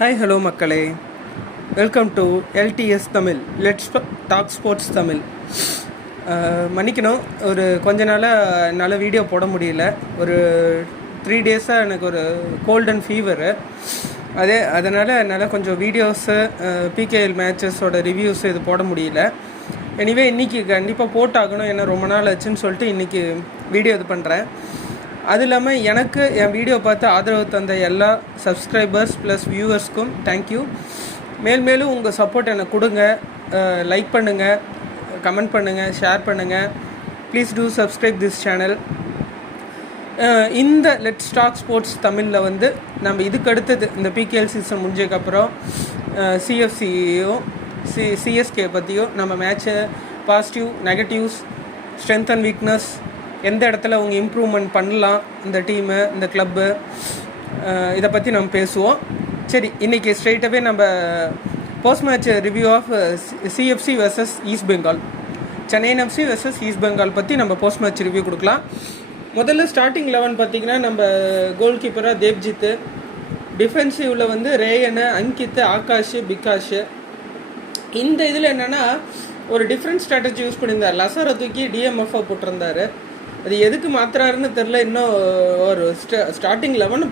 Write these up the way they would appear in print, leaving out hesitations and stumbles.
Hi hello மக்களே, welcome to LDS Tamil, let's talk sports Tamil. மன்னிக்கணும், ஒரு கொஞ்ச நாளாக என்னால் வீடியோ போட முடியல. ஒரு 3 டேஸாக எனக்கு ஒரு கோல்ட் அண்ட் ஃபீவரு. அதனால் என்னால் கொஞ்சம் வீடியோஸு, பிகேஎல் மேட்சஸோட ரிவ்யூஸ் இது போட முடியல. எனிவே இன்றைக்கி கண்டிப்பாக போட்டாகணும், ஏன்னா ரொம்ப நாள் ஆச்சுன்னு சொல்லிட்டு இன்றைக்கி வீடியோ இது பண்ணுறேன். அது இல்லாமல் எனக்கு என் வீடியோ பார்த்து ஆதரவு தந்த எல்லா சப்ஸ்கிரைபர்ஸ் ப்ளஸ் வியூவர்ஸ்க்கும் தேங்க்யூ. மேலும் உங்கள் சப்போர்ட் எனக்கு கொடுங்க. லைக் பண்ணுங்கள், கமெண்ட் பண்ணுங்கள், ஷேர் பண்ணுங்கள். Please do subscribe this channel. இந்த லெட்ஸ் டாக் ஸ்போர்ட்ஸ் தமிழில் வந்து நம்ம இதுக்கு அடுத்தது இந்த பிகேஎல் சீசன் முடிஞ்சதுக்கப்புறம் சிஎஃப்சியோ சிஎஸ்கே பற்றியோ நம்ம மேட்சை positive, negatives, strength and weakness, எந்த இடத்துல அவங்க இம்ப்ரூவ்மெண்ட் பண்ணலாம் இந்த டீமு, இந்த கிளப்பு, இதை பற்றி நம்ம பேசுவோம். சரி, இன்றைக்கி ஸ்ட்ரெயிட்டாகவே நம்ம post match review of CFC versus East Bengal, Chennai FC versus East Bengal பற்றி நம்ம போஸ்ட் மேட்ச் ரிவ்யூ கொடுக்கலாம். முதல்ல ஸ்டார்டிங் 11 பார்த்திங்கன்னா நம்ம கோல் கீப்பராக தேவ்ஜித்து, டிஃபென்சிவில் வந்து ரேயனு, அங்கித், ஆகாஷ், பிகாஷ். இந்த இதில் என்னென்னா ஒரு டிஃப்ரெண்ட் ஸ்ட்ராட்டஜி யூஸ் பண்ணியிருந்தார். லசரை தூக்கி டிஎம்எஃப்ஐ போட்டிருந்தார். அது எதுக்கு மாற்றுறாருன்னு தெரில. இன்னும் ஒரு ஸ்டார்டிங் 11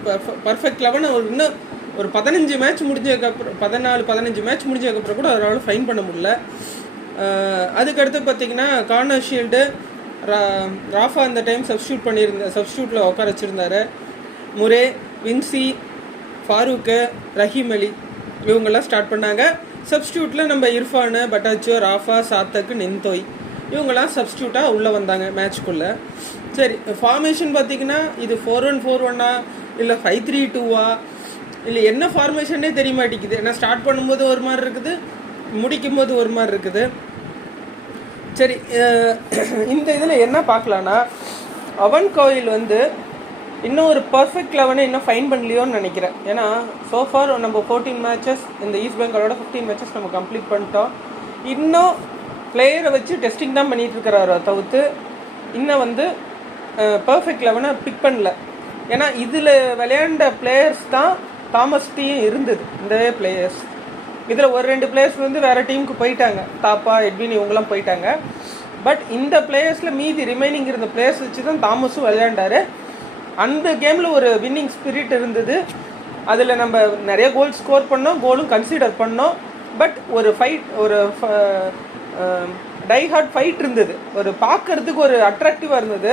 பர்ஃபெக்ட் 11 இன்னும் ஒரு 15 மேட்ச் முடிஞ்சதுக்கப்புறம், 14-15 மேட்ச் முடிஞ்சதுக்கப்புறம் கூட அவரால் ஃபைன் பண்ண முடியல. அதுக்கடுத்து பார்த்திங்கன்னா கார்னர் ஷீல்டு, ராஃபா இந்த டைம் சப்ஸ்டியூட்டில் உட்கார வச்சுருந்தார். முரே, வின்சி, ஃபாரூக்கு, ரஹீம் அலி இவங்கெல்லாம் ஸ்டார்ட் பண்ணாங்க. சப்ஸ்டியூட்டில் நம்ம இர்ஃபானு, பட்டாச்சோ, ராஃபா, சாத்தக்கு, நின்தோய் இவங்கெல்லாம் சப்ஸ்டியூட்டாக உள்ளே வந்தாங்க மேட்ச்க்குள்ளே. சரி, ஃபார்மேஷன் பார்த்திங்கன்னா இது 4-1-4-1 இல்லை 5-3-2 இல்லை என்ன ஃபார்மேஷனே தெரிய மாட்டேங்குது. ஏன்னா ஸ்டார்ட் பண்ணும்போது ஒரு மாதிரி இருக்குது, முடிக்கும் போது ஒரு மாதிரி இருக்குது. சரி, இந்த இதில் என்ன பார்க்கலான்னா, அவன் கோயில் வந்து இன்னும் ஒரு பர்ஃபெக்ட் 11 இன்னும் ஃபைன் பண்ணலையோன்னு நினைக்கிறேன். ஏன்னா சோஃபார் நம்ம 14 மேட்சஸ், இந்த ஈஸ்ட் பெங்காலோட 15 மேட்சஸ் நம்ம கம்ப்ளீட் பண்ணிட்டோம். இன்னும் பிளேயரை வச்சு டெஸ்டிங் தான் பண்ணிகிட்டு இருக்கிறாரு தவிர்த்து இன்னும் வந்து பர்ஃபெக்ட் 11 பிக் பண்ணல. ஏன்னா இதில் விளையாண்ட பிளேயர்ஸ் தான் தாமஸ் டீயும் இருந்தது. இந்த பிளேயர்ஸ் இதில் ஒரு 2 பிளேயர்ஸ் வந்து வேறு டீமுக்கு போயிட்டாங்க. தாப்பா, எட்வின் இவங்கெல்லாம் போயிட்டாங்க. பட் இந்த பிளேயர்ஸில் மீதி ரிமைனிங் இருந்த பிளேயர்ஸ் வச்சு தான் தாமஸும் விளையாண்டார். அந்த கேமில் ஒரு வின்னிங் ஸ்பிரிட் இருந்தது. அதில் நம்ம நிறைய கோல் ஸ்கோர் பண்ணோம், கோலும் கன்சிடர் பண்ணோம். பட் ஒரு ஃபைட், ஒரு டைஹார்ட் ஃபைட் இருந்தது. ஒரு பார்க்கறதுக்கு ஒரு அட்ராக்டிவாக இருந்தது.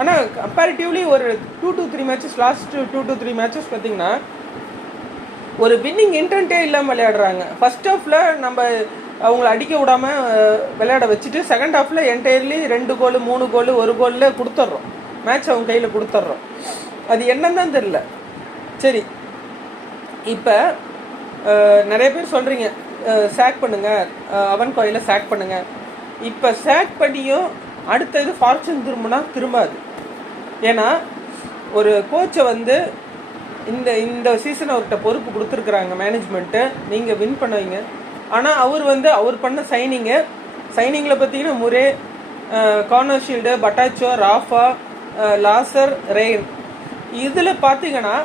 ஆனால் கம்பேரிட்டிவ்லி ஒரு 2-3 மேட்சஸ், லாஸ்ட் 2-3 மேட்சஸ் பார்த்திங்கன்னா ஒரு வின்னிங் இன்டென்ட்டே இல்லாமல் விளையாடுறாங்க. ஃபர்ஸ்ட் ஹாஃபில் நம்ம அவங்கள அடிக்க விடாமல் விளையாட வச்சுட்டு செகண்ட் ஹாஃபில் என்டையர்லி 2 கோல் 3 கோல் 1 கோலில் கொடுத்துட்றோம். மேட்ச் அவங்க கையில் கொடுத்துட்றோம். அது என்னன்னு தான் தெரில. சரி, இப்போ நிறைய பேர் சொல்கிறீங்க சேக் பண்ணுங்கள், அவன் கோயிலில் சேக் பண்ணுங்கள். இப்போ சேக் பண்ணியும் அடுத்த இது ஃபார்ச்சூன் திரும்பாது. ஏன்னா ஒரு கோச்சை வந்து இந்த சீசன் அவர்கிட்ட பொறுப்பு கொடுத்துருக்குறாங்க மேனேஜ்மெண்ட்டு, நீங்கள் வின் பண்ணுவீங்க. ஆனால் அவர் பண்ண சைனிங்கில் பார்த்தீங்கன்னா முரே, கார்னர் ஷீல்டு, பட்டாச்சோ, ராஃபா, லாசர், ரெயின். இதில் பார்த்தீங்கன்னா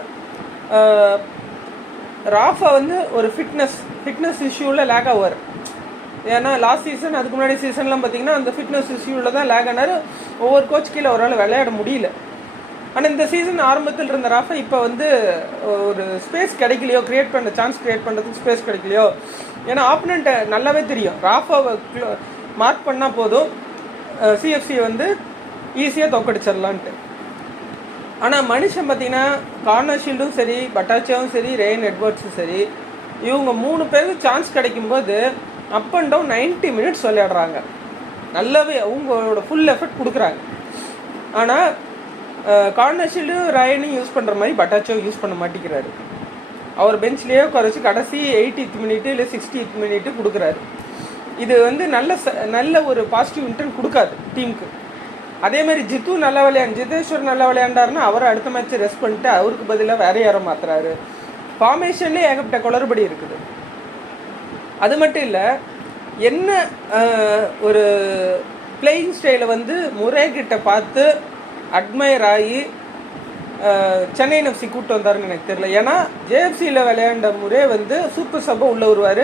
ராஃபா வந்து ஒரு ஃபிட்னஸ் இஷ்யூவில் லேக் ஆவார். ஏன்னா லாஸ்ட் சீசன், அதுக்கு முன்னாடி சீசன்லாம் பார்த்தீங்கன்னா அந்த ஃபிட்னஸ் இஷ்யூவில் தான் லேக் ஆனார். ஒவ்வொரு கோச் கீழே அவரால் விளையாட முடியல. ஆனால் இந்த சீசன் ஆரம்பத்தில் இருந்த ராஃபா இப்போ வந்து ஒரு ஸ்பேஸ் கிடைக்கலையோ, சான்ஸ் க்ரியேட் பண்ணுறதுக்கு ஸ்பேஸ் கிடைக்கலையோ. ஏன்னா ஆப்பனண்ட்டை நல்லாவே தெரியும், ராஃபாவை மார்க் பண்ணால் போதும் சிஎஃப்சி வந்து ஈஸியாக தோக்கடிச்சிடலான்ட்டு. ஆனால் மனுஷன் பார்த்திங்கன்னா கார்னர் ஷீல்டும் சரி, பட்டாச்சாவும் சரி, ரெயின் எட்வர்ட்ஸும் சரி, இவங்க 3 பேருக்கு சான்ஸ் கிடைக்கும்போது அப் அண்ட் டவுன் 90 மினிட்ஸ் விளையாடுறாங்க. நல்லாவே அவங்களோட ஃபுல் எஃபர்ட் கொடுக்குறாங்க. ஆனால் கார்னர் ஷீல்டும் ரயனையும் யூஸ் பண்ணுற மாதிரி பட்டாச்சோ யூஸ் பண்ண மாட்டேங்கிறாரு. அவர் பெஞ்ச்லேயே குறைச்சி கடைசி 80th மினிட்டு இல்லை 60th மினிட்டு கொடுக்குறாரு. இது வந்து நல்ல ஒரு பாசிட்டிவ் இன்டென்ட் கொடுக்காது டீமுக்கு. அதே மாதிரி ஜிதேஸ்வர் நல்லா விளையாண்டாருன்னா அவரை அடுத்த மேட்ச் ரெஸ்ட் பண்ணிட்டு அவருக்கு பதிலாக வேற யாரோ மாத்துறாரு. ஃபார்மேஷன்லேயே ஏகப்பட்ட குளறுபடி இருக்குது. அது மட்டும் இல்லை, என்ன ஒரு பிளேயிங் ஸ்டைலை வந்து முரே கிட்ட பார்த்து அட்மையர் ஆகி சென்னை எஃப்சி கூப்பிட்டு வந்தாருன்னு எனக்கு தெரியல. ஏன்னா ஜேஎஃப்சியில் விளையாண்ட முறை வந்து சூப்பர் சப்பாக உள்ளே வருவார்,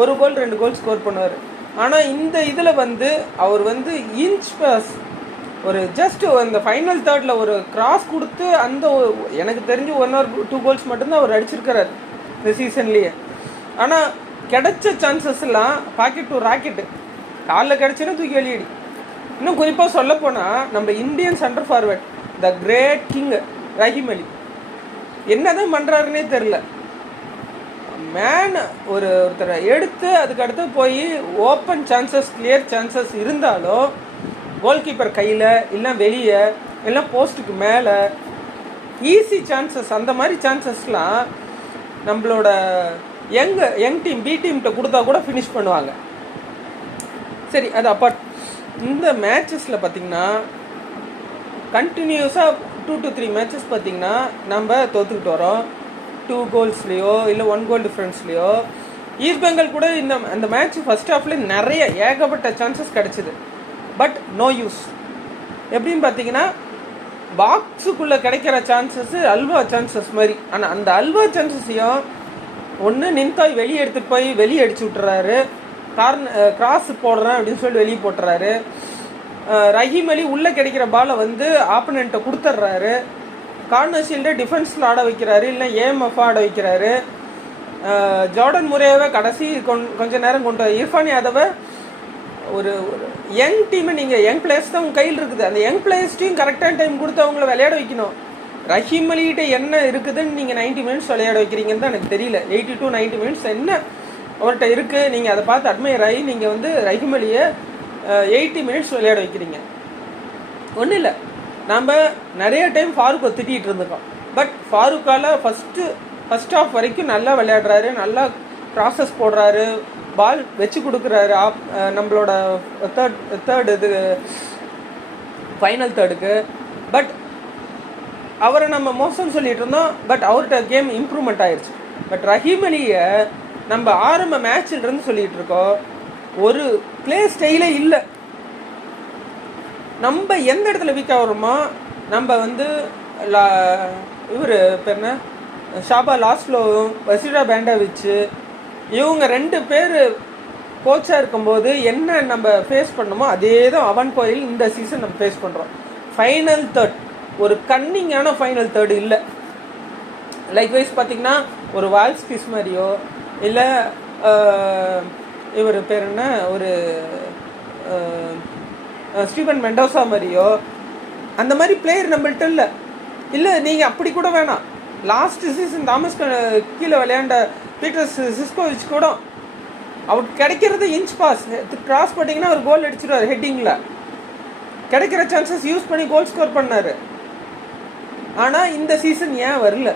1 கோல் 2 கோல் ஸ்கோர் பண்ணுவார். ஆனால் இந்த இதில் வந்து அவர் வந்து இன்ச் பாஸ் ஒரு ஜஸ்ட் அந்த ஃபைனல் தேர்டில் ஒரு கிராஸ் கொடுத்து அந்த எனக்கு தெரிஞ்சு 1 or 2 கோல்ஸ் மட்டும்தான் அவர் அடிச்சிருக்கிறார் இந்த சீசன்லேயே. ஆனால் கிடைச்ச சான்சஸ்லாம் பாக்கெட் டு ராக்கெட்டு, காலில் கிடச்சினா தூக்கி வெளியடி. இன்னும் குறிப்பாக சொல்ல போனால் நம்ம Indian centre forward the great king Rahim Ali என்னதான் பண்ணுறாருன்னே தெரில. மேன் ஒருத்தரை எடுத்து அதுக்கு அடுத்து போய் ஓப்பன் சான்சஸ் கிளியர் சான்சஸ் இருந்தாலும் கோல் கீப்பர் கையில் இல்லை வெளியே இல்லை போஸ்ட்டுக்கு மேலே ஈஸி சான்சஸ், அந்த மாதிரி சான்சஸ்லாம் நம்மளோட யங் டீம் பி டீம்கிட்ட கொடுத்தா கூட ஃபினிஷ் பண்ணுவாங்க. சரி, அது அப்பார்ட். இந்த மேட்சஸில் பார்த்திங்கன்னா கண்டினியூஸாக 2 to 3 மேட்சஸ் பார்த்திங்கன்னா நம்ம தோற்றுக்கிட்டு வரோம். 2 கோல்ஸ்லேயோ இல்லை 1 கோல் டிஃப்ரென்ஸ்லேயோ. ஈஸ்ட் பெங்கால் கூட அந்த மேட்ச் ஃபஸ்ட் ஹாஃப்லேயே நிறைய ஏகப்பட்ட சான்சஸ் கிடச்சிது, பட் நோ யூஸ். எப்படின்னு பார்த்தீங்கன்னா பாக்ஸுக்குள்ளே கிடைக்கிற சான்சஸ் அல்வா சான்சஸ் மாதிரி. ஆனால் அந்த அல்வா சான்சஸையும் ஒன்று நின்தாய் வெளியே எடுத்துகிட்டு போய் வெளியே அடிச்சு விட்டுறாரு, கிராஸ் போடுறேன் அப்படின்னு சொல்லி வெளியே போட்டுறாரு. ரஹீம் அலி உள்ளே கிடைக்கிற பாலை வந்து ஆப்பனண்ட்டை கொடுத்துட்றாரு. கார்னர் ஷீல்டை டிஃபென்ஸில் ஆட வைக்கிறாரு, இல்லை ஏஎம்எஃப் ஆட வைக்கிறாரு. ஜார்டன் முரேவை கடைசி கொஞ்ச நேரம் கொண்டு இர்ஃபான் யாதவை ஒரு யங் டீமை நீங்கள் யங் பிளேயர்ஸ் தான் உங்கள் கையில் இருக்குது, அந்த யங் பிளேயர்ஸ்டையும் கரெக்டான டைம் கொடுத்து அவங்கள விளையாட வைக்கணும். ரஹீம் அலிகிட்ட என்ன இருக்குதுன்னு நீங்கள் 90 மினிட்ஸ் விளையாட வைக்கிறீங்கன்னு தான் எனக்கு தெரியல. 80 to 90 மினிட்ஸ் என்ன அவர்கிட்ட இருக்குது, நீங்கள் அதை பார்த்து அட்மையர் ஆகி நீங்கள் வந்து ரஹீம் அலியை 80 மினிட்ஸ் விளையாட வைக்கிறீங்க. ஒன்றும் இல்லை, நம்ம நிறைய டைம் ஃபாரூக்கை திட்டிகிட்டு இருந்துக்கோம். பட் ஃபாரூக்கால் ஃபஸ்ட் ஹாஃப் வரைக்கும் நல்லா விளையாடுறாரு, நல்லா ப்ராசஸ் போடுறாரு, பால் வச்சு கொடுக்குறாரு நம்மளோட தேர்ட் இது ஃபைனல் தேர்டுக்கு. பட் அவரை நம்ம மோசம்னு சொல்லிட்டு இருந்தோம், பட் அவர்கிட்ட கேம் இம்ப்ரூவ்மெண்ட் ஆயிடுச்சு. பட் ரஹீம் அலியை நம்ம ஆரம்ப மேட்சிலிருந்து சொல்லிகிட்டு இருக்கோம், ஒரு பிளே ஸ்டைலே இல்லை. நம்ம எந்த இடத்துல வீக் ஆகிறோமோ, நம்ம வந்து இவர் பேர் என்ன ஷாபா லாஸ்லோவும் வசீரா பேண்டாவிச்சு இவங்க 2 பேர் கோச்சாக இருக்கும்போது என்ன நம்ம ஃபேஸ் பண்ணோமோ அதே தான் அவன் கோயில் இந்த சீசன் நம்ம ஃபேஸ் பண்ணுறோம். ஃபைனல் தேர்ட் ஒரு கன்னிங்கான ஃபைனல் தேர்டு இல்லை. லைக்வைஸ் பார்த்திங்கன்னா ஒரு வால்ஸ் பீஸ் மாதிரியோ இல்லை இவர் பேர் என்ன ஒரு ஸ்டீவன் மெண்டோசா மாதிரியோ அந்த மாதிரி பிளேயர் நம்மள்ட்ட இல்லை. இல்லை நீங்கள் அப்படி கூட வேணாம், லாஸ்ட் சீசன் தாமஸ் கீழே விளையாண்ட பீட்டர் சிஸ்கோவிச் கூட அவருக்கு கிடைக்கிறது இன்ச் பாஸ், கிராஸ் பண்ணிங்கன்னா அவர் கோல் அடிச்சிடுவார். ஹெட்டிங்கில் கிடைக்கிற சான்சஸ் யூஸ் பண்ணி கோல் ஸ்கோர் பண்ணார். ஆனால் இந்த சீசன் ஏன் வரல?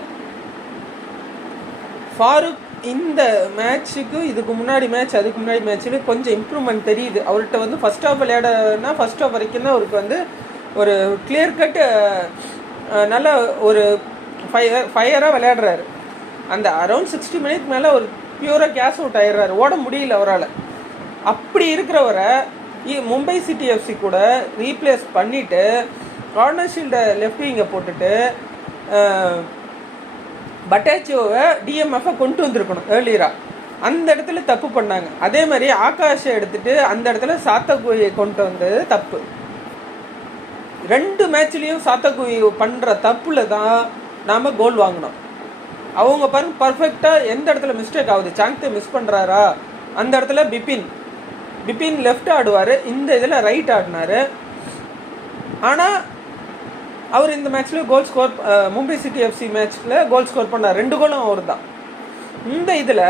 ஃபாரூக் இந்த மேட்ச்சுக்கு இதுக்கு முன்னாடி மேட்ச் அதுக்கு முன்னாடி மேட்ச்சில் கொஞ்சம் இம்ப்ரூவ்மெண்ட் தெரியுது. அவர்கிட்ட வந்து ஃபஸ்ட் ஹாஃப் விளையாடனா ஃபஸ்ட் ஹாஃப் வரைக்கும் தான் அவருக்கு வந்து ஒரு கிளியர் கட் நல்ல ஒரு ஃபயராக விளையாடுறாரு. அந்த அரௌண்ட் 60 மினிட் மேலே ஒரு பியூராக கேஸ் அவுட் ஆயிடுறாரு, ஓட முடியல அவரால். அப்படி இருக்கிறவரை மும்பை சிட்டி எஃப்சி கூட ரீப்ளேஸ் பண்ணிவிட்டு கார்னர் ஷீல்டை லெஃப்ட் விங்கை போட்டுட்டு பட்டாச்சியோவை டிஎம்எஃப்பை கொண்டு வந்திருக்கணும் ஏர்லியராக. அந்த இடத்துல தப்பு பண்ணாங்க. அதே மாதிரி ஆகாஷை எடுத்துகிட்டு அந்த இடத்துல சாத்தகுயை கொண்டு வந்தது தப்பு. 2 மேட்ச்லேயும் சாத்தகுயி பண்ணுற தப்பில் தான் நாம் கோல் வாங்கினோம். அவங்க பர்ஃபெக்டாக எந்த இடத்துல மிஸ்டேக் ஆகுது, சாங்ஸை மிஸ் பண்ணுறாரா அந்த இடத்துல பிபின் லெஃப்ட் ஆடுவார், இந்த இதில் ரைட் ஆடினார். ஆனால் அவர் இந்த மேட்ச்சில் goal score Mumbai city FC மேட்ச்சில் கோல் ஸ்கோர் பண்ணார். 2 கோலும் அவர் தான். இந்த இதில்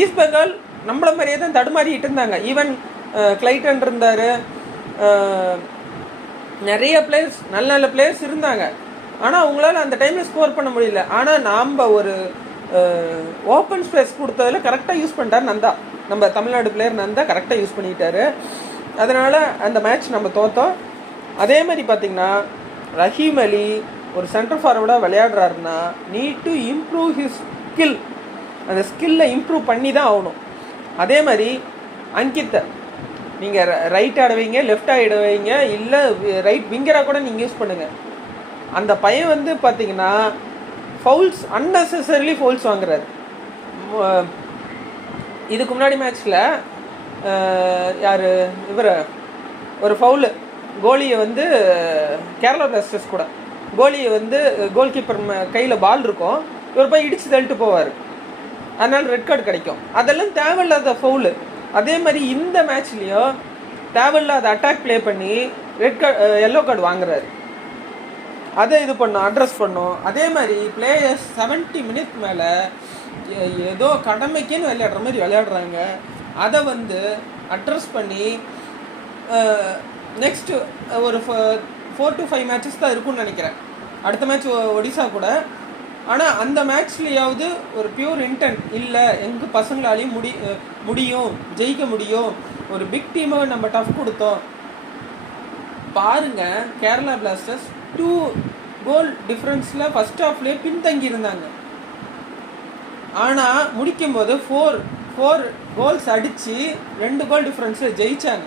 ஈஸ்ட் பெங்கால் நம்மள மாதிரியே தான் தடுமாறிட்டு இருந்தாங்க. ஈவன் கிளைட்டன் இருந்தார், நிறைய பிளேயர்ஸ் நல்ல நல்ல பிளேயர்ஸ் இருந்தாங்க. ஆனால் அவங்களால அந்த டைமில் ஸ்கோர் பண்ண முடியல. ஆனால் நாம் ஒரு ஓப்பன் ஸ்பேஸ் கொடுத்ததில் கரெக்டாக யூஸ் பண்ணிட்டார் நந்தா. நம்ம தமிழ்நாடு பிளேயர் நந்தா கரெக்டாக யூஸ் பண்ணிக்கிட்டாரு. அதனால் அந்த மேட்ச் நம்ம தோற்றோம். அதே மாதிரி பார்த்திங்கன்னா ரஹீம் அலி ஒரு சென்டர் ஃபார்வர்டாக விளையாடுறாருன்னா need to improve his skill. அந்த ஸ்கில்லை இம்ப்ரூவ் பண்ணி தான் ஆகணும். அதே மாதிரி அங்கித்தை நீங்கள் ரைட் ஆடுவீங்க, லெஃப்ட் ஆகிடுவீங்க, இல்லை ரைட் விங்கராக கூட நீங்கள் யூஸ் பண்ணுங்கள். அந்த பையன் வந்து பார்த்தீங்கன்னா ஃபவுல்ஸ் அன்னெசரிலி ஃபவுல்ஸ் வாங்குறாரு. இதுக்கு முன்னாடி மேட்ச்சில் யார் இவர் ஒரு ஃபவுலு கோலியை வந்து கேரளா பிளாஸ்டர்ஸ் கூட கோலியை வந்து கோல் கீப்பர் கையில் பால் இருக்கும், இவர் போய் இடித்து தள்ளிட்டு போவார், அதனால் ரெட் கார்டு கிடைக்கும். அதெல்லாம் தேவையில்லாத ஃபவுலு. அதே மாதிரி இந்த மேட்ச்லேயும் தேவையில்லாத அட்டாக் ப்ளே பண்ணி ரெட் கார்டு எல்லோ கார்டு வாங்குறாரு. அதை இது பண்ணும், அட்ரஸ் பண்ணும். அதே மாதிரி பிளேயர்ஸ் 70 மினிட் மேலே ஏதோ கடமைக்குன்னு விளையாடுற மாதிரி விளையாடுறாங்க. அதை வந்து அட்ரஸ் பண்ணி நெக்ஸ்ட்டு ஒரு 4 to 5 மேட்சஸ் தான் இருக்குன்னு நினைக்கிறேன், அடுத்த மேட்ச் ஒடிசா கூட. ஆனால் அந்த மேட்ச்லேயாவது ஒரு பியூர் இன்டென்ட் இல்லை, எங்கள் பசங்களாலையும் முடியும், ஜெயிக்க முடியும், ஒரு பிக் டீமை நம்ம டஃப் கொடுத்தோம். பாருங்கள், கேரளா பிளாஸ்டர்ஸ் 2 கோல் டிஃப்ரென்ஸில் ஃபஸ்ட் ஹாஃப்லேயே பின்தங்கி இருந்தாங்க. ஆனால் முடிக்கும்போது 4 கோல்ஸ் அடித்து 2 கோல் டிஃப்ரென்ஸில் ஜெயித்தாங்க.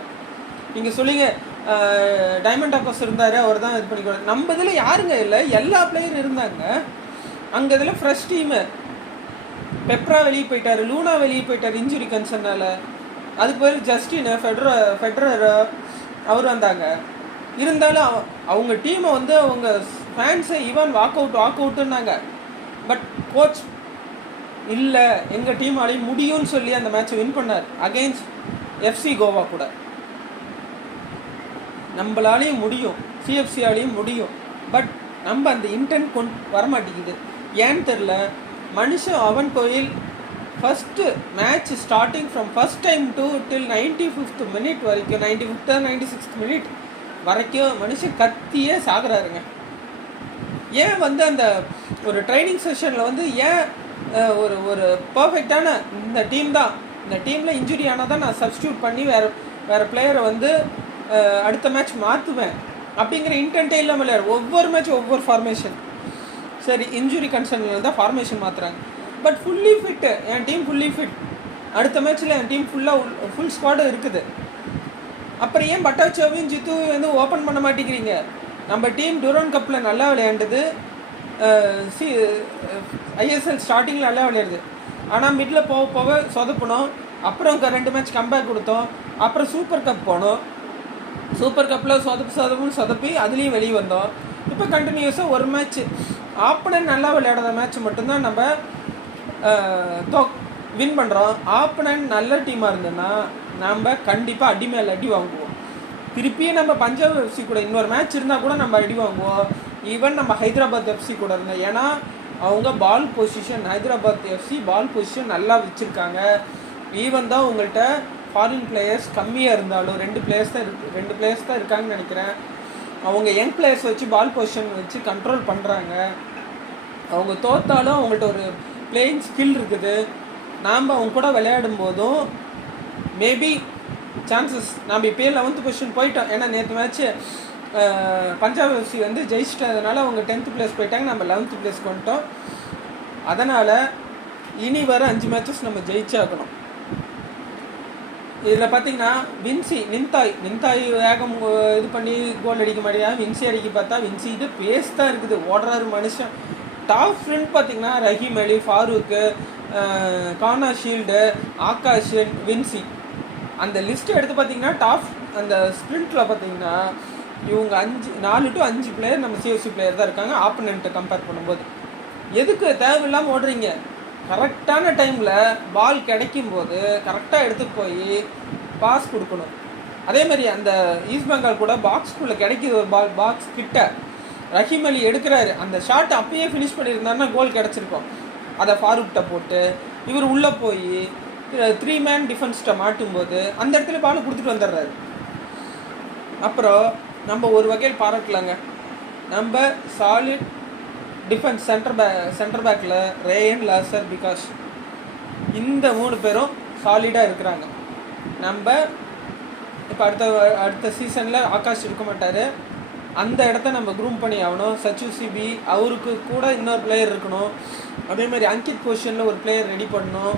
நீங்கள் சொல்லுங்க, டைமண்ட் ஆக்கோஸ் இருந்தார், அவர் தான் இது பண்ணிக்கூடாது. நம்ம இதில் யாருங்க இல்லை, எல்லா பிளேயரும் இருந்தாங்க. அங்கே இதில் ஃப்ரெஷ் டீமு. பெப்ரா வெளியே போயிட்டார், லூனா வெளியே போயிட்டார் இன்ஜுரி கன்சர்னால். அதுக்கு பதில் ஜஸ்டின் ஃபெடரர் அவர் வந்தாங்க. இருந்தாலும் அவங்க டீமை வந்து அவங்க ஃபேன்ஸை ஈவன் வாக் அவுட்டுன்னாங்க. பட் கோச் இல்லை, எங்கள் டீமாலையும் முடியும்னு சொல்லி அந்த மேட்சை வின் பண்ணார் அகெயின்ஸ்ட் எஃப்சி கோவா கூட. நம்மளாலையும் முடியும், சிஎஃப்சியாலையும் முடியும். பட் நம்ம அந்த இன்டென்ட் வரமாட்டேங்குது, ஏன்னு தெரில. மனுஷன் அவன் கோயில் first match starting from first time till 95th minute வரைக்கும், 95th 96th மினிட் வரைக்கும் மனுஷன் கத்தியே சாகுறாருங்க. ஏன் வந்து அந்த ஒரு ட்ரைனிங் செஷனில் வந்து ஏன் ஒரு பர்ஃபெக்டான இந்த டீம் தான், இந்த டீமில் இன்ஜுரி ஆனால் தான் நான் சப்ஸ்டியூட் பண்ணி வேறு பிளேயரை வந்து அடுத்த மேட்ச் மாற்றுவேன் அப்படிங்கிற இன்டென்ட்டே இல்லாமல் இல்லையா. ஒவ்வொரு மேட்ச் ஒவ்வொரு ஃபார்மேஷன். சரி, இன்ஜுரி கன்சர்னில் தான் ஃபார்மேஷன் மாற்றுறாங்க. பட் ஃபுல்லி ஃபிட்டு, என் டீம் ஃபுல்லி ஃபிட், அடுத்த மேட்ச்சில் என் டீம் ஃபுல் ஸ்குவாடு இருக்குது. அப்புறம் ஏன் பட்டாச்சாவையும் ஜித்துவையும் வந்து ஓப்பன் பண்ண மாட்டேங்கிறீங்க? நம்ம டீம் டூரான் கப்பில் நல்லா விளையாண்டுது, ஐஎஸ்எல் ஸ்டார்டிங்கில் நல்லா விளையாடுது. ஆனால் மிடில் போக சொதப்பணும். அப்புறம் 2 மேட்ச் கம்பேக் கொடுத்தோம். அப்புறம் சூப்பர் கப் போனோம். சூப்பர் கப்பில் சொதப்பி அதுலேயும் வெளியே வந்தோம். இப்போ கண்டினியூஸாக ஒரு மேட்ச் ஆப்பனன் நல்லா விளையாடுற மேட்ச் மட்டும்தான் நம்ம வின் பண்ணுறோம். ஆப்பனன் நல்ல டீமாக இருந்ததுன்னா நம்ம கண்டிப்பாக அடி மேலே அடி வாங்குவோம். திருப்பியும் நம்ம பஞ்சாப் எஃப்சி கூட இன்னொரு மேட்ச் இருந்தால் கூட நம்ம அடி வாங்குவோம். ஈவன் நம்ம ஹைதராபாத் எஃப்சி கூட இருந்தோம். ஏன்னா அவங்க பால் பொசிஷன், ஹைதராபாத் எஃப்சி பால் பொசிஷன் நல்லா வச்சுருக்காங்க. ஈவன் தான் உங்கள்கிட்ட ஃபாரின் பிளேயர்ஸ் கம்மியாக இருந்தாலும் 2 பிளேயர்ஸ் தான் இருக்காங்கன்னு நினைக்கிறேன். அவங்க யங் பிளேயர்ஸ் வச்சு பால் பொசிஷன் வச்சு கண்ட்ரோல் பண்ணுறாங்க. அவங்க தோத்தாலும் அவங்கள்ட்ட ஒரு பிளேயிங் ஸ்கில் இருக்குது. நாம் அவங்க கூட விளையாடும் போதும் மேபி சான்சஸ் நம்ம இப்போயே 11th பொசிஷன் போயிட்டோம். ஏன்னா நேற்று மேட்ச்சு பஞ்சாப் எஃப்சி வந்து ஜெயிச்சிட்டதுனால அவங்க 10th பிளேஸ் போயிட்டாங்க, நம்ம 11th பிளேஸ்க்கு வந்துட்டோம். அதனால் இனி வர 5 மேட்சஸ் நம்ம ஜெயிச்சாக்கணும். இதில் பார்த்தீங்கன்னா நிந்தாய் வேகம் இது பண்ணி கோல் அடிக்க மாட்டேங்க. வின்சி அடிக்க பார்த்தா வின்சி இது பேஸ் தான் இருக்குது, ஓடுறாரு மனுஷன். டாப் ஃப்ரெண்ட் பார்த்தீங்கன்னா ரஹீம் அலி, ஃபாரூக்கு, கானா ஷீல்டு, ஆகாஷ், வின்சி. அந்த லிஸ்ட்டு எடுத்து பார்த்தீங்கன்னா டாப் அந்த ஸ்ப்ரிண்ட்டில் பார்த்தீங்கன்னா இவங்க 4 to 5 பிளேயர் நம்ம சிஎஃப்சி பிளேயர் தான் இருக்காங்க ஆப்பனண்ட்டை கம்பேர் பண்ணும்போது. எதுக்கு தேவையில்லாமல் ஓடுறீங்க? கரெக்டான டைமில் பால் கிடைக்கும் போது கரெக்டாக எடுத்து போய் பாஸ் கொடுக்கணும். அதேமாதிரி அந்த ஈஸ்ட் பெங்கால் கூட பாக்ஸ்குள்ளே கிடைக்கிது ஒரு பால், பாக்ஸ் கிட்ட ரஹீம் அலி எடுக்கிறாரு. அந்த ஷாட் அப்பயே ஃபினிஷ் பண்ணியிருந்தாருன்னா கோல் கிடச்சிருக்கோம். அதை ஃபாரூக்கிட்ட போட்டு இவர் உள்ளே போய் 3 மேன் டிஃபென்ஸ்கிட்ட மாட்டும்போது அந்த இடத்துல பால் கொடுத்துட்டு வந்துடுறாரு. அப்புறம் நம்ம ஒரு வகையில் பாராட்டலாங்க, நம்ம சாலிட் டிஃபென்ஸ் சென்டர் பேக்கில் ரேயன், லாசர், பிகாஷ் இந்த 3 பேரும் சாலிடாக இருக்கிறாங்க. நம்ம இப்போ அடுத்த சீசனில் ஆகாஷ் இருக்க மாட்டார், அந்த இடத்த நம்ம க்ரூம் பண்ணி ஆகணும். சச்சு சிபி அவருக்கு கூட இன்னொரு பிளேயர் இருக்கணும். அதேமாதிரி அங்கித் பொசிஷனில் ஒரு பிளேயர் ரெடி பண்ணணும்.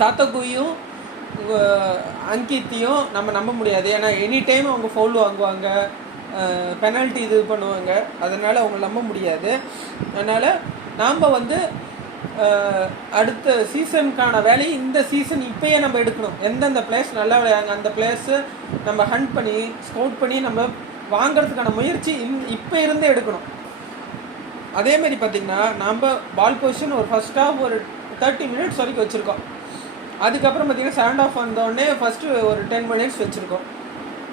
சாத்தகுயும் அங்கித்தையும் நம்ம நம்ப முடியாது, ஏன்னா எனி டைம் அவங்க ஃபவுல் வாங்குவாங்க. பெனால்ட்டி இது பண்ணுவாங்க, அதனால் அவங்க நம்ப முடியாது. அதனால் நாம் வந்து அடுத்த சீசனுக்கான வேலையை இந்த சீசன் இப்போயே நம்ம எடுக்கணும். எந்தெந்த பிளேஸ் நல்லா விளையாங்க அந்த பிளேஸை நம்ம ஹண்ட் பண்ணி ஸ்கவுட் பண்ணி நம்ம வாங்கிறதுக்கான முயற்சி இப்போ இருந்தே எடுக்கணும். அதேமாரி பார்த்திங்கன்னா நம்ம பால் பொசிஷன் ஒரு ஃபஸ்ட் ஹாஃப் ஒரு 30 மினிட்ஸ் வரைக்கும் வச்சுருக்கோம். அதுக்கப்புறம் பார்த்திங்கன்னா செகண்ட் ஹாஃப் வந்தோடனே ஃபஸ்ட்டு ஒரு 10 மினிட்ஸ் வச்சுருக்கோம்.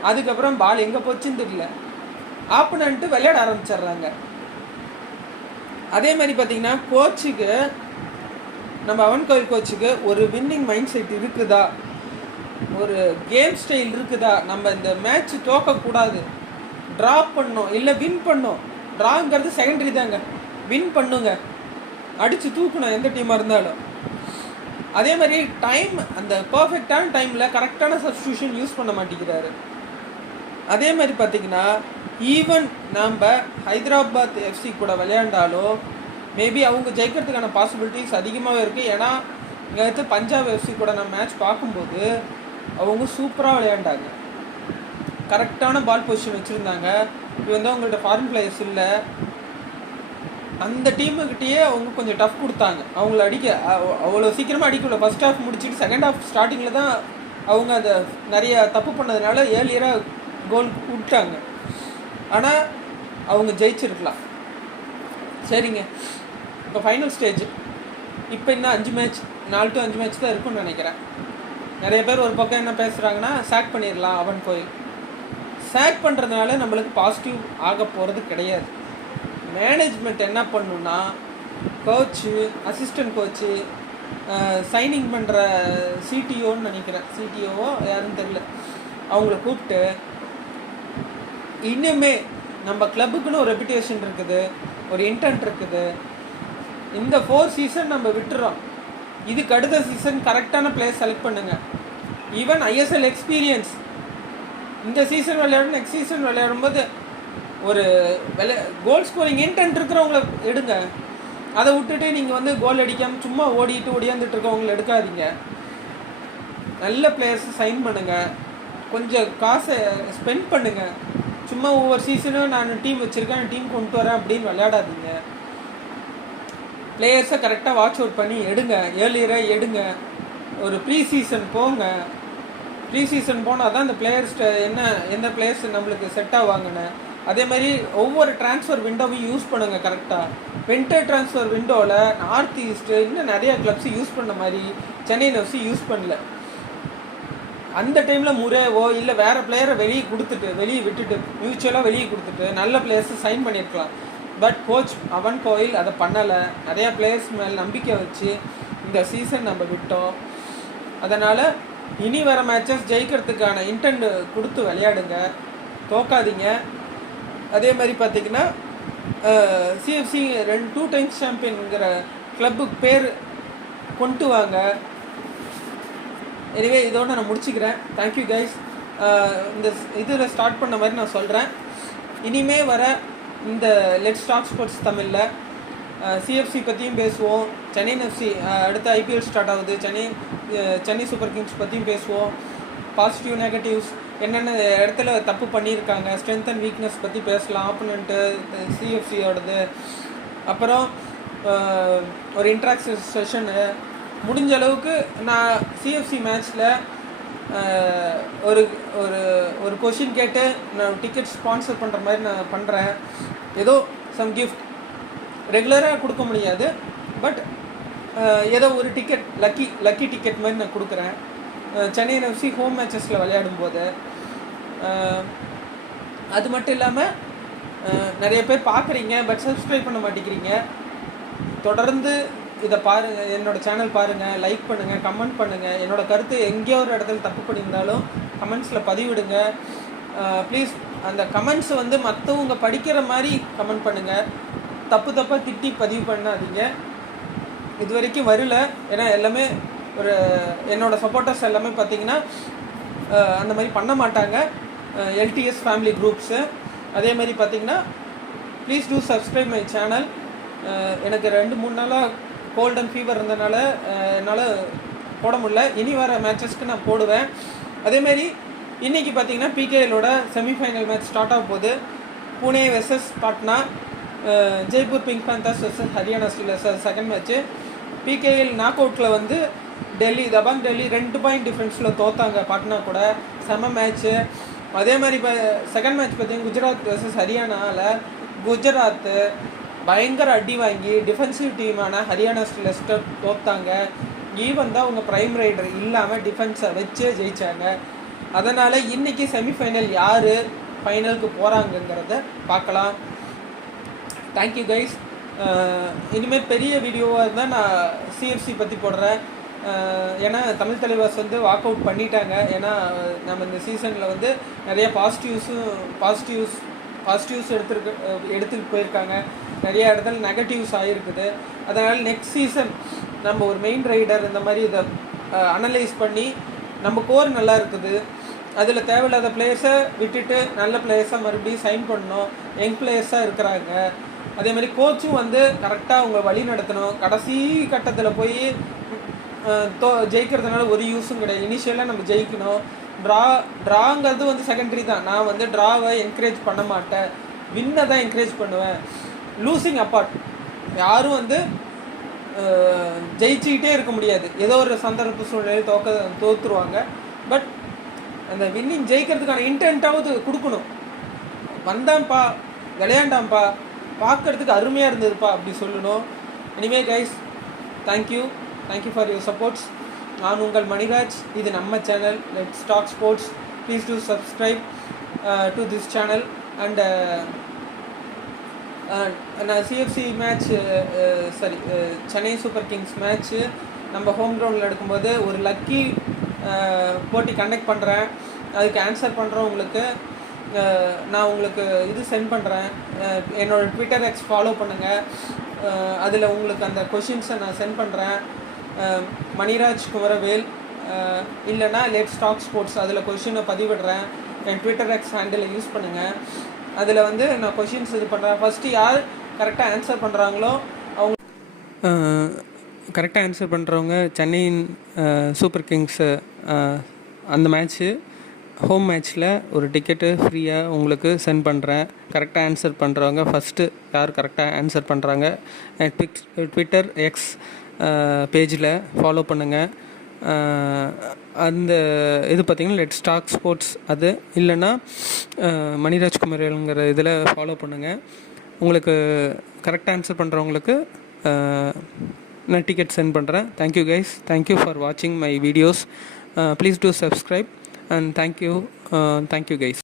அதுக்கப்புறம் பால் எங்கே போச்சுன்னு தெரியல, ஆப்பனன்ட்டு விளையாட ஆரம்பிச்சிடுறாங்க. அதே மாதிரி பார்த்திங்கன்னா கோச்சுக்கு, நம்ம அவன் கோயில் கோச்சுக்கு ஒரு வின்னிங் மைண்ட் செட் இருக்குதா, ஒரு கேம் ஸ்டைல் இருக்குதா, நம்ம இந்த மேட்ச் தோக்கக்கூடாது, ட்ரா பண்ணோம் இல்லை வின் பண்ணோம். ட்ராங்கிறது செகண்டரி தாங்க, வின் பண்ணுங்க, அடித்து தூக்கணும் எந்த டீமாக இருந்தாலும். அதே மாதிரி டைம், அந்த பர்ஃபெக்டான டைமில் கரெக்டான சப்ஸ்டியூஷன் யூஸ் பண்ண மாட்டேங்கிறாரு. அதே மாதிரி பார்த்திங்கன்னா ஈவன் நம்ம ஹைதராபாத் எஃப்சி கூட விளையாண்டாலும் மேபி அவங்க ஜெயிக்கிறதுக்கான பாசிபிலிட்டிஸ் அதிகமாகவே இருக்குது. ஏன்னா இங்கே அடுத்து பஞ்சாப் எஃப்சி கூட நம்ம மேட்ச் பார்க்கும்போது அவங்க சூப்பராக விளையாண்டாங்க, கரெக்டான பால் பொசிஷன் வச்சுருந்தாங்க. இது வந்து அவங்கள்ட்ட ஃபாரின் பிளேயர்ஸ் இல்லை, அந்த டீமுக்கிட்டேயே அவங்க கொஞ்சம் டஃப் கொடுத்தாங்க. அவங்கள அடிக்க அவ்வளோ சீக்கிரமாக அடிக்கல. ஃபஸ்ட் ஹாஃப் முடிச்சுட்டு செகண்ட் ஹாஃப் ஸ்டார்டிங்கில் தான் அவங்க அதை நிறைய தப்பு பண்ணதுனால ஏர்லியராக கோல் விட்டாங்க. ஆனால் அவங்க ஜெயிச்சிருக்கலாம். சரிங்க, இப்போ ஃபைனல் ஸ்டேஜ், இப்போ இன்னும் 5 மேட்ச், 4 to 5 மேட்ச் தான் இருக்குன்னு நினைக்கிறேன். நிறைய பேர் ஒரு பக்கம் என்ன பேசுகிறாங்கன்னா சாக் பண்ணிடலாம் அவன் கோயில். சாக் பண்ணுறதுனால நம்மளுக்கு பாசிட்டிவ் ஆக போகிறது கிடையாது. மேனேஜ்மெண்ட் என்ன பண்ணுன்னா, கோச்சு, அசிஸ்டன்ட் கோச்சு, சைனிங் பண்ணுற சிடிஓன்னு நினைக்கிறேன், சிடிஓவோ யாருன்னு தெரியல, அவங்கள கூப்பிட்டு இன்னுமே நம்ம கிளப்புக்குன்னு ஒரு ரெப்புடேஷன் இருக்குது, ஒரு இன்டென்ட் இருக்குது, இந்த 4 சீசன் நம்ம விட்டுறோம், இதுக்கு அடுத்த சீசன் கரெக்டான பிளேஸ் செலக்ட் பண்ணுங்கள். ஈவன் ஐஎஸ்எல் எக்ஸ்பீரியன்ஸ் இந்த சீசன் விளையாடும், நெக்ஸ்ட் சீசன் விளையாடும்போது ஒரு கோல் ஸ்கோரிங் இன்டென்ட் இருக்கிறவங்கள எடுங்க. அதை விட்டுட்டு நீங்கள் வந்து கோல் அடிக்காமல் சும்மா ஓடிட்டு ஓடியாந்துட்டு இருக்கவங்கள எடுக்காதீங்க. நல்ல பிளேயர்ஸ் சைன் பண்ணுங்கள், கொஞ்சம் காசை ஸ்பெண்ட் பண்ணுங்கள். சும்மா ஒவ்வொரு சீசனும் நான் டீம் வச்சுருக்கேன், டீம் கொண்டு வரேன் அப்படின்னு விளையாடாதீங்க. பிளேயர்ஸை கரெக்டாக வாட்ச் அவுட் பண்ணி எடுங்க, ஏர்லியராக எடுங்க. ஒரு ப்ரீ சீசன் போங்க, ப்ரீ சீசன் போனால் தான் அந்த பிளேயர்ஸ்ட்டு எந்த பிளேயர்ஸ் நம்மளுக்கு செட் ஆவாங்கன்னு. அதே மாதிரி ஒவ்வொரு ட்ரான்ஸ்ஃபர் விண்டோவையும் யூஸ் பண்ணுங்கள் கரெக்டாக. வின்டர் ட்ரான்ஸ்ஃபர் விண்டோவில் நார்த் ஈஸ்ட்டு இன்னும் நிறையா கிளப்ஸ் யூஸ் பண்ண மாதிரி சென்னை எஃப்சி யூஸ் பண்ணல. அந்த டைமில் முறைவோ இல்லை வேறு பிளேயரை வெளியே விட்டுட்டு மியூச்சுவலாக வெளியே கொடுத்துட்டு நல்ல பிளேயர்ஸை சைன் பண்ணியிருக்கலாம். பட் கோச் அவன் கோயில் அதை பண்ணலை. நிறையா பிளேயர்ஸ் மேலே நம்பிக்கை வச்சு இந்த சீசன் நம்ம விட்டோம். அதனால் இனி வர மேட்சஸ் ஜெயிக்கிறதுக்கான இன்டென்ட் கொடுத்து விளையாடுங்க, தோக்காதீங்க. அதே மாதிரி பார்த்திங்கன்னா சிஎஃப்சி 2 டைம்ஸ் சாம்பியனுங்கிற கிளப்புக்கு பேர் கொண்டு வாங்க. எனிவே இதோட நான் முடிச்சுக்கிறேன். Thank you guys. இந்த இதில் ஸ்டார்ட் பண்ண மாதிரி நான் சொல்கிறேன், இனிமே வர இந்த லெட்ஸ் டாக் ஸ்போர்ட்ஸ் தமிழில் சிஎஃப்சி பற்றியும் பேசுவோம், சென்னை எஃப்சி அடுத்த ஐபிஎல் ஸ்டார்ட் ஆகுது, சென்னை சூப்பர் கிங்ஸ் பற்றியும் பேசுவோம். பாசிட்டிவ் நெகட்டிவ்ஸ், என்னென்ன இடத்துல தப்பு பண்ணியிருக்காங்க, ஸ்ட்ரென்த் அண்ட் வீக்னஸ் பற்றி பேசலாம், ஆப்போனண்ட்டு சிஎஃப்சியோடது. அப்புறம் ஒரு இன்ட்ராக்ஷன் செஷனு. முடிஞ்ச அளவுக்கு நான் சிஎஃப்சி மேட்ச்சில் ஒரு ஒரு ஒரு கொஷின் கேட்டு நான் டிக்கெட் ஸ்பான்சர் பண்ணுற மாதிரி நான் பண்ணுறேன். ஏதோ சம் கிஃப்ட் ரெகுலராக கொடுக்க முடியாது, பட் ஏதோ ஒரு டிக்கெட் லக்கி டிக்கெட் மாதிரி நான் கொடுக்குறேன். சென்னை எஃப்சி ஹோம் மேட்சஸில் விளையாடும்போது. அது மட்டும் இல்லாமல் நிறைய பேர் பார்க்குறீங்க, பட் சப்ஸ்கிரைப் பண்ண மாட்டேங்கிறீங்க. தொடர்ந்து இதை பாருங்கள், என்னோடய சேனல் பாருங்கள், லைக் பண்ணுங்கள், கமெண்ட் பண்ணுங்கள். என்னோடய கருத்து எங்கேயோ ஒரு இடத்துல தப்பு பண்ணியிருந்தாலும் கமெண்ட்ஸில் பதிவிடுங்க ப்ளீஸ். அந்த கமெண்ட்ஸ் வந்து மற்றவங்க படிக்கிற மாதிரி கமெண்ட் பண்ணுங்கள், தப்பாக திட்டி பதிவு பண்ணாதீங்க. இது வரைக்கும் வரல, ஏன்னா எல்லாமே ஒரு என்னோடய சப்போர்ட்டர்ஸ் எல்லாமே பார்த்திங்கன்னா அந்த மாதிரி பண்ண மாட்டாங்க, எல்டிஎஸ் ஃபேமிலி குரூப்ஸு. அதே மாதிரி பார்த்திங்கன்னா please do subscribe my channel. எனக்கு 2-3 நாளாக கோல்ட் அண்ட் ஃபீவர் இருந்ததுனால என்னால் போட முடியல. இனி வர மேட்சஸ்க்கு நான் போடுவேன். அதேமாரி இன்றைக்கி பார்த்தீங்கன்னா பிகேஎலோட செமிஃபைனல் மேட்ச் ஸ்டார்ட் ஆக போகுது. Pune versus Patna, Jaipur pink panthers versus Haryana steelers second match. PKL நாக் அவுட்டில் வந்து தபாங் டெல்லி 2 பாயிண்ட் டிஃப்ரென்ஸில் தோத்தாங்க பாட்னா கூட. செம மேட்ச்சு. அதே மாதிரி இப்போ செகண்ட் மேட்ச் பார்த்தீங்கன்னா குஜராத் வெர்சஸ் ஹரியானாவில் குஜராத்து பயங்கர அடி வாங்கி டிஃபென்சிவ் டீமான ஹரியானா ஸ்டீலர்ஸ்ட்டை தோத்தாங்க. ஈவன் தான் அவங்க ப்ரைம் ரைடர் இல்லாமல் டிஃபென்ஸை வச்சு ஜெயித்தாங்க. அதனால் இன்றைக்கி செமிஃபைனல் யார் ஃபைனலுக்கு போகிறாங்கங்கிறத பார்க்கலாம். Thank you guys. இனிமேல் பெரிய வீடியோவாக இருந்தால் நான் சிஎஃப்சி பற்றி போடுறேன். ஏன்னா தமிழ் தலைவாஸ் வந்து வாக் அவுட் பண்ணிட்டாங்க. ஏன்னா நம்ம இந்த சீசனில் வந்து நிறைய பாசிட்டிவ்ஸ் எடுத்துகிட்டு போயிருக்காங்க. நிறைய இடத்துல நெகட்டிவ்ஸ் ஆகிருக்குது. அதனால் நெக்ஸ்ட் சீசன் நம்ம ஒரு மெயின் ரைடர் இந்த மாதிரி இதை அனலைஸ் பண்ணி நம்ம கோர் நல்லா இருக்குது, அதில் தேவையில்லாத பிளேயர்ஸை விட்டுட்டு நல்ல பிளேயர்ஸாக மறுபடியும் சைன் பண்ணணும். யங் பிளேயர்ஸாக இருக்கிறாங்க. அதே மாதிரி கோச்சும் வந்து கரெக்டாக அவங்க வழி நடத்தணும். கடைசி கட்டத்தில் போய் ஜெயிக்கிறதுனால ஒரு யூஸும் கிடையாது. இனிஷியலாக நம்ம ஜெயிக்கணும். ட்ராங்கிறது வந்து செகண்டரி தான். நான் வந்து ட்ராவை என்கரேஜ் பண்ண மாட்டேன், வின்னை தான் என்கரேஜ் பண்ணுவேன். லூசிங் அப்பார்ட் யாரும் வந்து ஜெயிச்சுக்கிட்டே இருக்க முடியாது. ஏதோ ஒரு சந்தர்ப்ப சூழ்நிலையில் தோற்றுருவாங்க. பட் அந்த வின்னிங் ஜெயிக்கிறதுக்கான இன்டென்ட்டாவது கொடுக்கணும். வந்தான்ப்பா, விளையாண்டான்ப்பா, பார்க்குறதுக்கு அருமையாக இருந்ததுப்பா அப்படி சொல்லணும். Anyway guys, thank you for your supports. நான் உங்கள் மணிராஜ். இது நம்ம channel let's talk sports. Please do subscribe to this channel. And நான் CFC match Chennai super kings match நம்ம ஹோம் கிரவுண்டில் எடுக்கும்போது ஒரு லக்கி போட்டி கண்டக்ட் பண்ணுறேன். அதுக்கு ஆன்சர் பண்ணுறவங்களுக்கு நான் உங்களுக்கு இது சென்ட் பண்ணுறேன். என்னோடய ட்விட்டர் எக்ஸ் ஃபாலோ பண்ணுங்கள். அதில் உங்களுக்கு அந்த கொஷின்ஸை நான் சென்ட் பண்ணுறேன். மணிராஜ் குமரவேல் இல்லைனா லெட்ஸ் டாக் ஸ்போர்ட்ஸ் அதில் கொஷினை பதிவிடுறேன். என் ட்விட்டர் எக்ஸ் ஹேண்டில் யூஸ் பண்ணுங்கள். அதில் வந்து நான் கொஷின்ஸ் இது பண்ணுறேன். ஃபஸ்ட்டு யார் கரெக்டாக ஆன்சர் பண்ணுறாங்களோ அவங்க கரெக்டாக ஆன்சர் பண்ணுறவங்க சென்னையின் சூப்பர் கிங்ஸு அந்த மேட்ச்சு ஹோம் மேட்ச்சில் ஒரு டிக்கெட்டு ஃப்ரீயாக உங்களுக்கு சென்ட் பண்ணுறேன். கரெக்டாக ஆன்சர் பண்ணுறவங்க ஃபஸ்ட்டு யார் கரெக்டாக ஆன்சர் பண்ணுறாங்க ட்விட்டர் எக்ஸ் பேஜில் ஃபாலோ பண்ணுங்கள். அந்த இது பார்த்திங்கன்னா லெட்ஸ் டாக் ஸ்போர்ட்ஸ் அது இல்லைன்னா மணிராஜ் குமரேலுங்கிற இதில் ஃபாலோ பண்ணுங்கள். உங்களுக்கு கரெக்டாக ஆன்சர் பண்ணுறவங்களுக்கு நான் டிக்கெட் சென்ட் பண்ணுறேன். Thank you guys. தேங்க்யூ ஃபார் வாட்சிங் my videos. Please do subscribe and thank you guys.